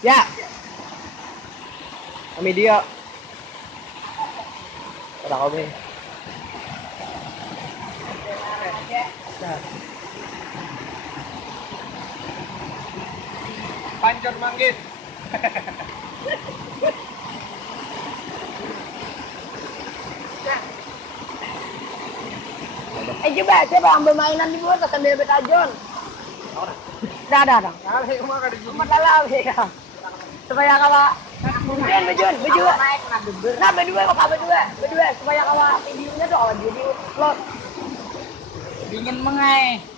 Ya. Kami dia. Ada kami. Pancur manggis. Coba ambil mainan di bawah sambil betajon. Dah. Kali umah kada gini. Umat dalam ya. Supaya kawa berdua. Nah, berdua supaya kawa videonya tuh awal jadi upload. Dingin mengai.